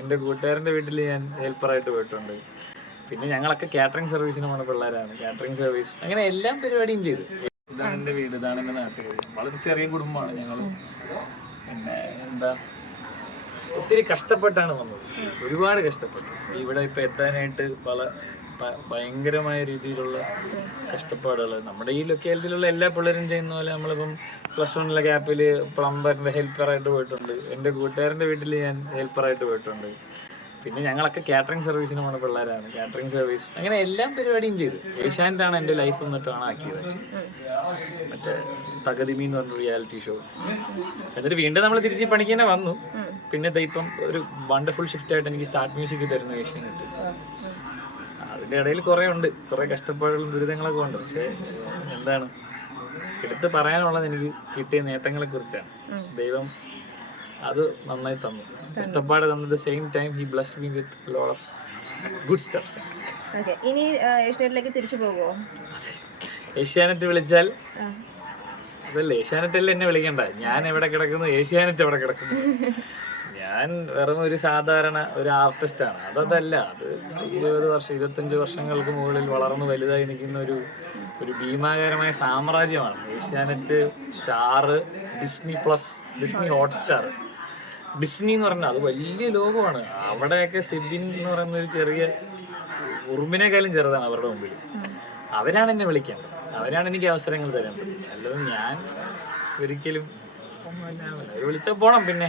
എന്റെ കൂട്ടുകാരന്റെ വീട്ടിൽ ഞാൻ ഹെൽപ്പറായിട്ട് പോയിട്ടുണ്ട്. പിന്നെ ഞങ്ങളൊക്കെ കാറ്ററിംഗ് സർവീസിന് പോണ പിള്ളേരാണ്. കാറ്ററിംഗ് സർവീസ് അങ്ങനെ എല്ലാം പരിപാടിയും ചെയ്തു. ഇതാണ് എന്റെ വീട് ഇതാണ് എന്റെ നാട്ടുകാർ വളരെ ചെറിയ കുടുംബമാണ് ഞങ്ങൾ പിന്നെ എന്താ? ഒത്തിരി കഷ്ടപ്പെട്ടാണ് വന്നത്. ഒരുപാട് കഷ്ടപ്പെട്ടു. ഇവിടെ ഇപ്പം എത്താനായിട്ട് പല ഭയങ്കരമായ രീതിയിലുള്ള കഷ്ടപ്പാടുകൾ. നമ്മുടെ ഈ ലൊക്കാലിറ്റിയിലുള്ള എല്ലാ പിള്ളേരും ചെയ്യുന്ന പോലെ നമ്മളിപ്പം പ്ലസ് വണ്ണിലെ ഗ്യാപ്പിൽ പ്ലംബറിന്റെ ഹെൽപ്പറായിട്ട് പോയിട്ടുണ്ട്. എന്റെ കൂട്ടുകാരന്റെ വീട്ടിൽ ഞാൻ ഹെൽപ്പറായിട്ട് പോയിട്ടുണ്ട്. പിന്നെ ഞങ്ങളൊക്കെ കാറ്ററിംഗ് സർവീസിന് പോണ പിള്ളേരാണ്. കാറ്ററിംഗ് സർവീസ് അങ്ങനെ എല്ലാം പരിപാടിയും ചെയ്തു. ഏഷ്യാനെറ്റാണ് എന്റെ ലൈഫ് എന്നിട്ടാണ് ആക്കിയത് മറ്റേ തകതിമി എന്ന് പറഞ്ഞ റിയാലിറ്റി ഷോ എന്നിട്ട് വീണ്ടും നമ്മൾ തിരിച്ച് പണിക്ക് തന്നെ വന്നു. പിന്നെ ഇപ്പം ഒരു വണ്ടർഫുൾ ഷിഫ്റ്റ് ആയിട്ട് എനിക്ക് സ്റ്റാർട്ട് മ്യൂസിക് തരുന്നു ഏഷ്യാനെറ്റ്. അതിന്റെ ഇടയിൽ കുറേ ഉണ്ട്. കുറേ കഷ്ടപ്പാടുകളും ദുരിതങ്ങളൊക്കെ ഉണ്ട്. പക്ഷേ എന്താണ്? എടുത്ത് പറയാനുള്ളത് എനിക്ക് കിട്ടിയ നേട്ടങ്ങളെ കുറിച്ചാണ്. ദൈവം അത് നന്നായി തന്നു. കഷ്ടപ്പാട് തന്നത് same time he blessed me with load of good stuffs okay ഇനി ഏഷ്യാനെറ്റിലേക്ക് തിരിച്ചു പോകുമോ ഏഷ്യാനെറ്റ് വിളിച്ചാൽ അതല്ല ഏഷ്യാനെറ്റല്ലേ എന്നെ വിളിക്കണ്ട. ഞാൻ എവിടെ കിടക്കുന്നു? ഏഷ്യാനെറ്റ് എവിടെ കിടക്കുന്നു? ഞാൻ വെറും ഒരു സാധാരണ ഒരു ആർട്ടിസ്റ്റാണ് അതല്ല അത് ഇരുപത് വർഷം ഇരുപത്തഞ്ച് വർഷങ്ങൾക്ക് മുകളിൽ വളർന്നു വലുതായി നിൽക്കുന്ന ഒരു ഒരു ഭീമാകരമായ സാമ്രാജ്യമാണ്. Asianet Star Disney plus Disney Hotstar. Disney എന്ന് പറഞ്ഞാൽ അത് വലിയ ലോകമാണ്. അവിടെയൊക്കെ സിബിൻ എന്ന് പറയുന്ന ഒരു ചെറിയ ഉറുമ്പിനേക്കാളും ചെറുതാണ് അവരുടെ മുമ്പിൽ. അവരാണ് എന്നെ വിളിക്കേണ്ടത്. അവരാണ് എനിക്ക് അവസരങ്ങൾ തരാൻ അല്ലാതെ ഞാൻ ഒരിക്കലും ഒന്നുമല്ല. പോണം പിന്നെ.